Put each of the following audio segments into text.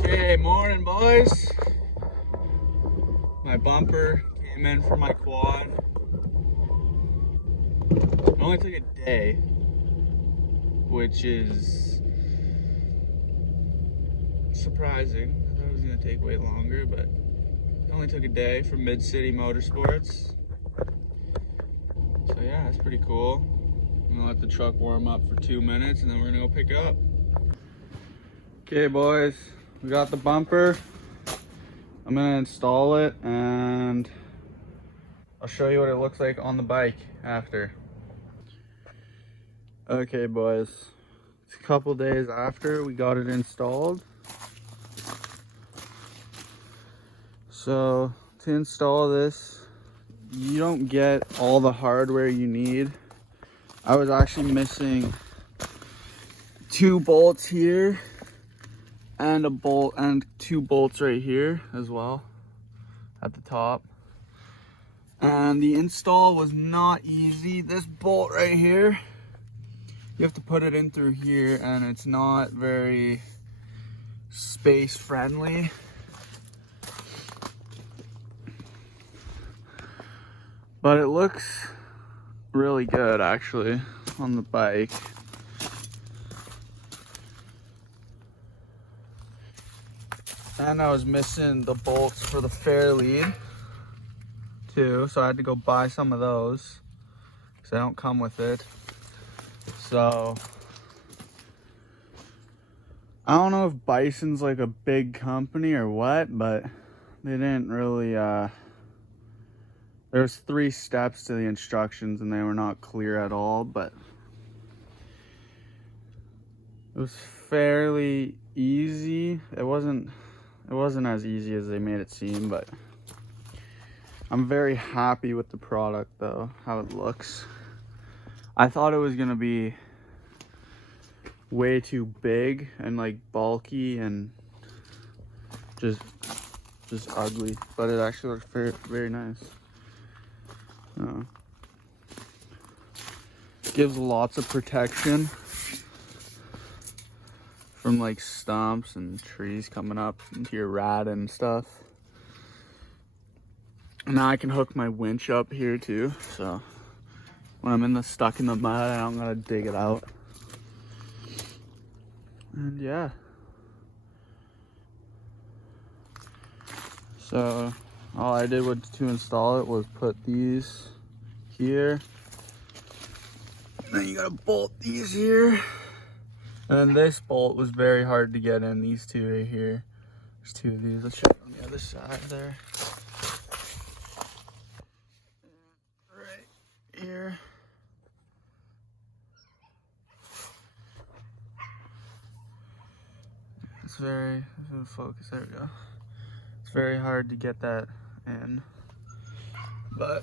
Okay, morning boys. My bumper came in for my quad. It only took a day, which is surprising. I thought it was gonna take way longer, but it only took a day from Mid-City Motorsports. So yeah, that's pretty cool. I'm gonna let the truck warm up for 2 minutes and then we're gonna go pick it up. Okay boys, we got the bumper. I'm gonna install it and I'll show you what it looks like on the bike after. Okay boys, it's a couple days after we got it installed. So to install this, you don't get all the hardware you need. I was actually missing 2 bolts here and a bolt and 2 bolts right here as well at the top. And the install was not easy. This bolt right here, you have to put it in through here and it's not very space friendly. But it looks really good actually on the bike. And I was missing the bolts for the fair lead too, so I had to go buy some of those because they don't come with it. So I don't know if Bison's like a big company or what, but they didn't really there's 3 steps to the instructions and they were not clear at all, but it was fairly easy. It wasn't as easy as they made it seem, but I'm very happy with the product though, how it looks. I thought it was gonna be way too big and like bulky and just ugly, but it actually looks very, very nice. Gives lots of protection from like stumps and trees coming up into your rad and stuff. Now I can hook my winch up here too, so when I'm stuck in the mud, I don't gotta dig it out. And yeah, so all I did to install it was put these here, and then you gotta bolt these here, and then this bolt was very hard to get in. These 2 right here, there's 2 of these. Let's check on the other side there. Right here. It's very, focus, there we go. It's very hard to get that in, but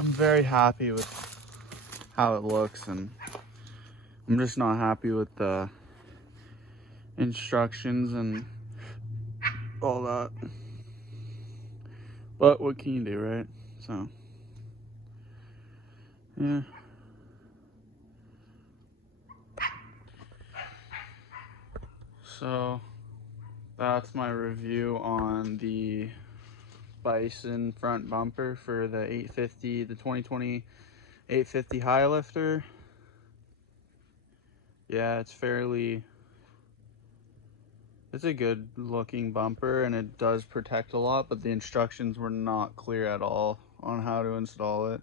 I'm very happy with how it looks, and I'm just not happy with the instructions and all that. But what can you do, right? So, yeah. So, that's my review on the Bison front bumper for the 850, the 2020 850 Highlifter. Yeah, it's a good looking bumper and it does protect a lot, but the instructions were not clear at all on how to install it.